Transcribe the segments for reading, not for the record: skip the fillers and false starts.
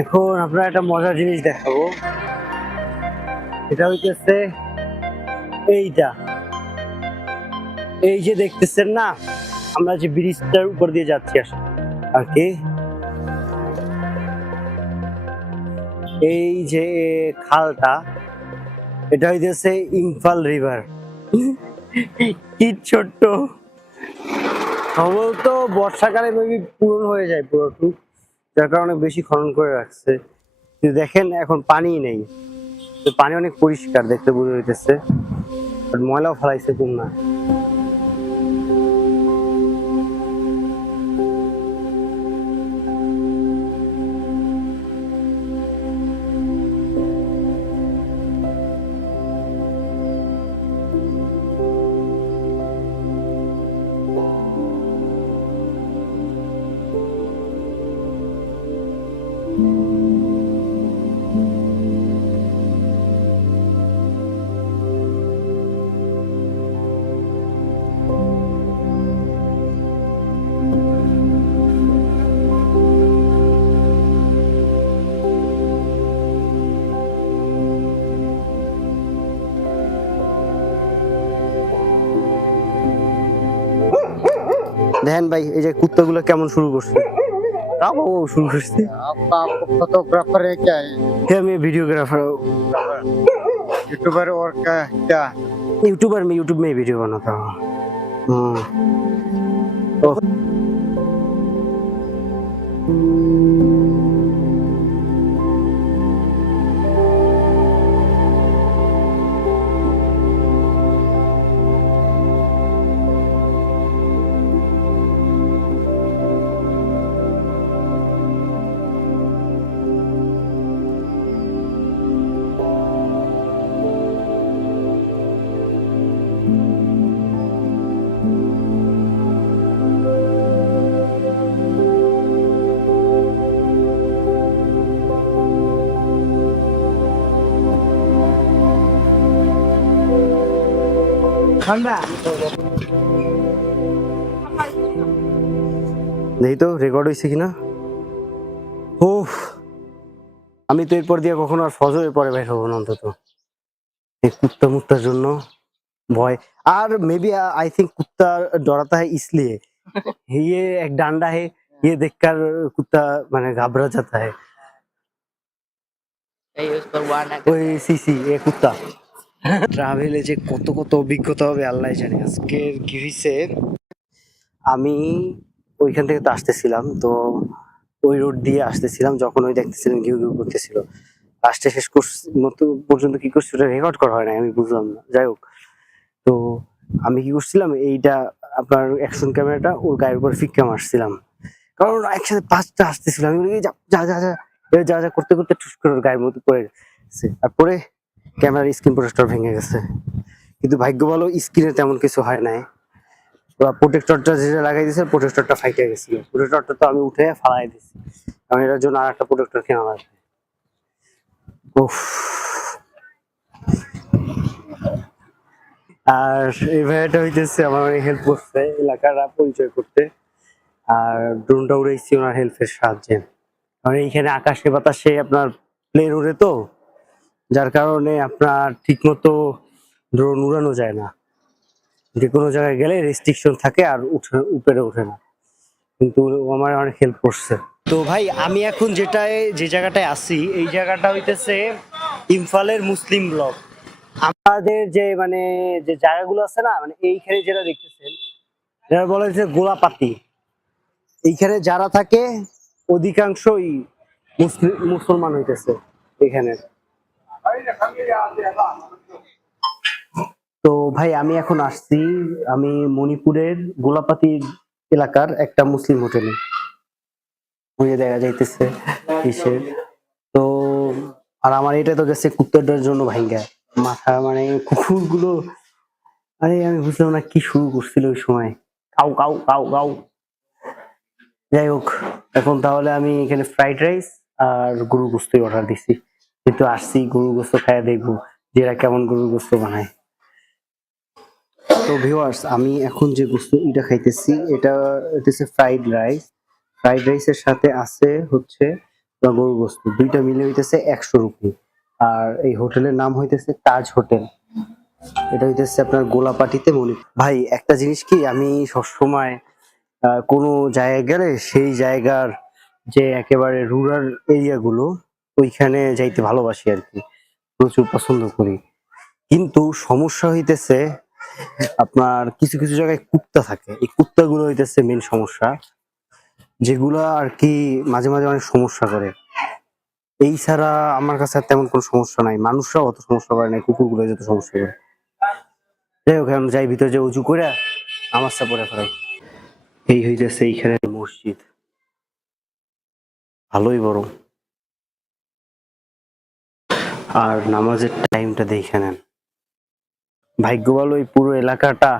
এখন আপনার একটা মজার জিনিস দেখাবো। এটা হইতেছে এইটা, এই যে দেখতেছেন না, আমরা যে ব্রিজটার উপর দিয়ে যাচ্ছি আর কি, এই যে খালটা, এটা হইতেছে ইম্ফল রিভার। কি ছোট্ট, সম্ভবত বর্ষাকালে মেবি পূরণ হয়ে যায় পুরোটুক, যার কারণে বেশি খনন করে রাখছে। কিন্তু দেখেন এখন পানি নেই, পানি অনেক পরিষ্কার দেখতে বোঝা যাইতেছে, ময়লাও ফেলাইছে কোন না। দেখেন ভাই, এই যে কুত্তাগুলো কেমন শুরু করছে, শুরু করছে। फोटोग्राफर है क्या है? मैं वीडियोग्राफर हूँ, यूट्यूबर और क्या? यूट्यूबर में यूट्यूब में वीडियो बनाता हूँ। नहीं तो রেকর্ড হইছে কিনা। উফ, আমি তো এরপর দিয়ে কখনো আর ফজরের পরে বের হবো না অন্তত, এই কুত্তা মুত্তার জন্য ভয়। আর मेबी आई थिंक कुत्ता डराता है इसलिए, ये एक डंडा है, ये देखकर कुत्ता माने घबरा जाता है। ওই সিসি এ কুত্তা। ট্রাভেলে যে কত কত অভিজ্ঞতা হবে আল্লাহ জানে। আজকের কি হয়েছে, আমি ওইখান থেকে তো আসতেছিলাম, তো ওই রোড দিয়ে আসতেছিলাম, যখন ওই দেখতেছিলাম ঘিউ ঘিউ করতেছিল, আসতে শেষ মতো পর্যন্ত কি করছি ওটা রেকর্ড করা হয় না, আমি বুঝলাম না। যাই হোক, তো আমি কি করছিলাম, এইটা আপনার অ্যাকশন ক্যামেরাটা ওর গায়ের উপর ফিক্কা মারছিলাম, কারণ একসাথে পাঁচটা আসতেছিল। আমি বলি যা যা যা যা যা যা করতে করতে ঠুস করে ওর গায়ের মধ্যে পড়ে গেছে, আর পরে ক্যামেরার স্ক্রিন প্রোটেক্টর ভেঙে গেছে। কিন্তু ভাগ্য ভালো স্ক্রিনে তেমন কিছু হয় নাই, ওরা প্রোটেক্টরটা যেটা লাগাই দিয়েছে প্রোটেক্টরটা ফাইটে গেছিল, প্রোটেক্টরটা তো আমি উঠে ফালাই দিছি, কারণ এটার জন্য আর একটা প্রোটেক্টর কেনা লাগবে। উফ, আর এই ভাইয়াটা হইতেছে আমার অনেক হেল্প করছে এলাকার পরিচয় করতে, আর ড্রোনটা উড়াইছি ওনার হেল্পের সাহায্যে। কারণ এইখানে আকাশে বাতাসে আপনার প্লেন উড়ে, তো যার কারণে আপনার ঠিক মতো ড্রোন উড়ানো যায় না, যে কোনো জায়গায় গেলে রেস্ট্রিকশন থাকে আর উপরে ওঠে না, কিন্তু ও আমার অনেক হেল্প করছে। তো ভাই আমি এখন যে জায়গাটায় আছি, এই জায়গাটা হইতেছে ইম্ফলের মুসলিম ব্লক। আমাদের যে মানে যে জায়গাগুলো আছে না, মানে এইখানে যেটা দেখতেছেন এটা বলা হচ্ছে গোলাপাতি। এইখানে যারা থাকে অধিকাংশই মুসলমান হইতেছে এখানে। তো ভাই আমি এখন আসছি, আমি মণিপুরের গোলাপাতি এলাকার একটা মুসলিম হোটেলে, ওই যে দেখা যাইতেছে কিসের। তো আর আমার এটা তো গেছে কুত্তাটার জন্য ভাইঙ্গা মাথা, মানে কুকুরগুলো, আরে আমি বুঝলাম না কি শুরু করছিল ওই সময়, কাউ কাউ কাউ কাউ। যাই হোক, এখন তাহলে আমি এখানে ফ্রাইড রাইস আর গরু গোস্ত অর্ডার দিছি, কিন্তু আসছি গরু গোস্ত খাইয়া দেখবো যে এরা কেমন গরু গোস্ত বানায়। তো ভিউয়ার্স, আমি এখন যে এটা খাইতেছি এটা হচ্ছে ফ্রাইড রাইস। ফ্রাইড রাইসের সাথে আছে হচ্ছে তোমার গরুর গোস্ত, দুইটা মিলে হইতেছে 100 রুপি। আর এই হোটেলের নাম হইতেছে তাজ হোটেল। এটা হইতেছে আপনার গোলাপাটিতে মনি। ভাই একটা জিনিস কি, আমি সবসময় কোনো জায়গায় গেলে সেই জায়গার যে একেবারে রুরাল এরিয়াগুলো ওইখানে যাইতে ভালোবাসি আর কি, প্রচুর পছন্দ করি। কিন্তু সমস্যা হইতেছে আপনার কিছু কিছু জায়গায় কুত্তা থাকে, এই কুত্তাগুলো হইতেছে মেন সমস্যা, যেগুলা আর কি মাঝে মাঝে অনেক সমস্যা করে। এই ছাড়া আমার কাছে আর তেমন কোনো সমস্যা নাই, মানুষরাও অত সমস্যা করে নাই, কুকুরগুলো যত সমস্যা করে। যাই হোক, আমি যাই ভিতরে, যে উঁচু করে নামাজটা পড়ে ফেলাই। এই হইতেছে এইখানে মসজিদ, ভালোই বড়। আর নামাজের টাইমটা দেখে নেন, ভাগ্য ভালো এই পুরো এলাকাটা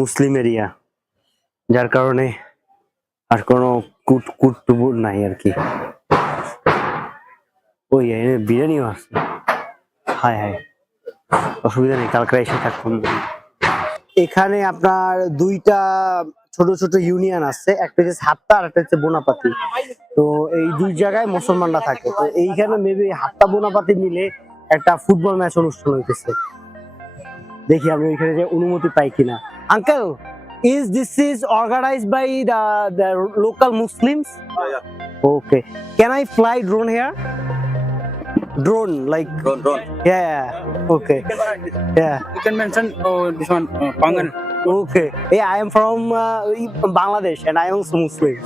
মুসলিম এরিয়া, যার কারণে আর কোনো কুটটুবুর নাই আর কি। ওই বিরিয়ানিও আছে, হায় হায়, অসুবিধা নেই, কালকে এসে থাকুন। এখানে আপনার দুইটা ছোট ছোট ইউনিয়ন আছে, একটা হচ্ছে হাত্তা আর একটা হচ্ছে বোনাপাতি। তো এই দুই জায়গায় মুসলমানরা থাকে, তো এইখানে মেবি হাত্তা বোনাপাতি মিলে একটা ফুটবল ম্যাচ অনুষ্ঠান হইতেছে। দেখি আমি ওইখানে যে অনুমতি পাই কিনা। Uncle, is organized by the local Muslims? Okay. Can I fly drone here? Drone, like Drone. yeah. Okay. Yeah. You can mention this one, Pangan. Okay. Yeah, I am from Bangladesh and I am also Muslim.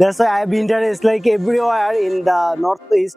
That's why I have been there. It's like everywhere in the northeast